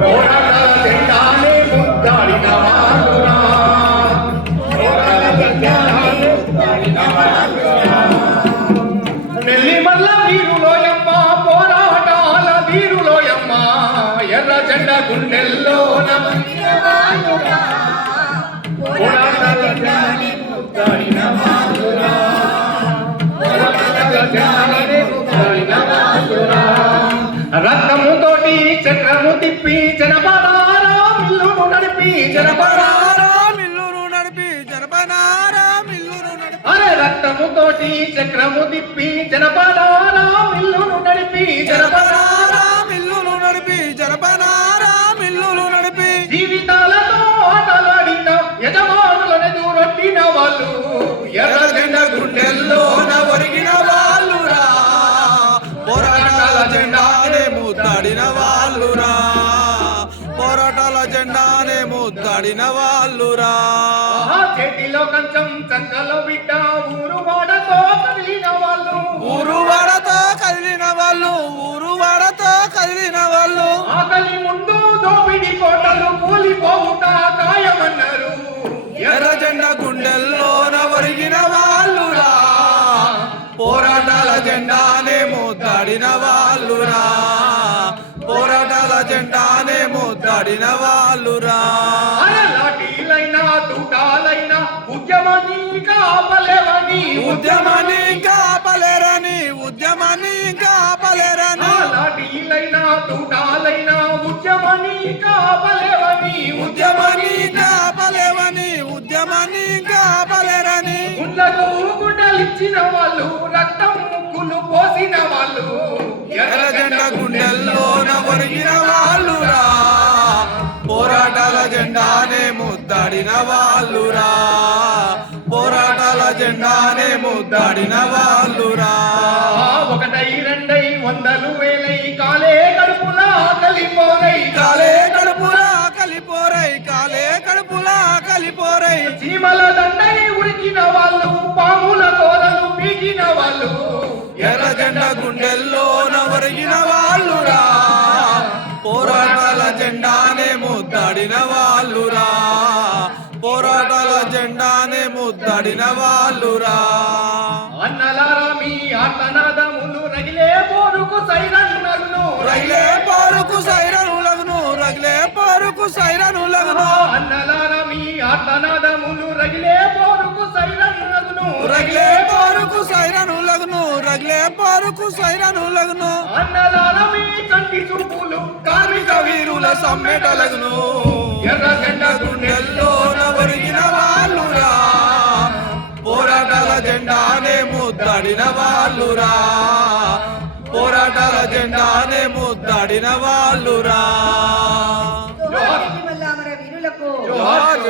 పోరాటాల జెండానే ముద్దాడిన వాళ్ళురా నెల్లిమల్ల వీరులోయమ్మ పోరాటాల వీరులోయమ్మ ఎర్ర జెండా గుండెల్లోన పోరాటాల జెండానే ముద్దాడిన వాళ్ళురా రక్తముతోటి చక్రము తిప్పి జనపదారా మిల్లును నడిపి అరే రక్తముతోటి చక్రము తిప్పి జనపదారా మిల్లును నడిపి జీవితాలతో ఆటలాడిన యజమానులను దూరొట్టిన వాళ్ళు ఎర్ర జెండా గుండెల్లోన ఒరిగిన వాళ్ళురా పోరాటాల జెండానే ముద్దాడిన వాళ్ళురా పోరాటాల జెండానే ముద్దాడిన వాళ్ళురా చేతిలో కంచం చంకలో బిడ్డ ఊరువాడతో కదిలిన వాళ్ళు ఆకలి ముందు దోపిడి కోటలు కూలిపోవుట ఖాయమన్నారు ఎర్ర జెండా గుండెల్లోన ఒరిగిన వాళ్ళురా పోరాటాల జెండానే ముద్దాడిన వాళ్ళురా పోరాటాల జెండానే ముద్దాడిన వాళ్ళురా లాఠీలైనా తూటాలైనా ఉద్యమాన్ని కాపలేరని లాఠీలైనా తూటాలైనా ఉద్యమాన్ని కాపలేరని గుండెకు గుండెలిచ్చిన వాళ్ళు రక్తం ముక్కులు పోసిన వాళ్ళు ఎర్ర జెండా గుండెల్లోన ఒరిగిన వాళ్ళురా పోరాటాల జెండానే ముద్దాడిన వాళ్ళురా పోరాటాల జెండానే ముద్దాడిన వాళ్ళురా ఒకటై రెండై వందలు వేలై కాలే కడుపులా కలిపోరై చీమల దండై ఉడికిన వాళ్ళు పాముల కోరలు పీకిన వాళ్ళు ఎర్ర జెండా గుండెల్లోన ఒరిగిన వాళ్ళురా పోరాటాల జెండానే ముద్దాడిన వాళ్ళురా పోరాటాల జెండానే ముద్దాడిన వాళ్ళురా అన్నలారా మీ ఆర్తనాదములు రగిలే పోరుకు సైరనులగును అన్నలారా మీ ఆర్తనాదములు రగిలే పోరుకు సైరనులగును అన్నలారా మీ కంటి చూపులు కార్మిక వీరుల సమ్మెటలగును ఎర్ర జెండా గుండెల్లోన ఒరిగిన వాళ్ళురా పోరాటాల జెండానే ముద్దాడిన వాళ్ళురా పోరాటాల జెండానే ముద్దాడిన వాళ్ళురా జోహార్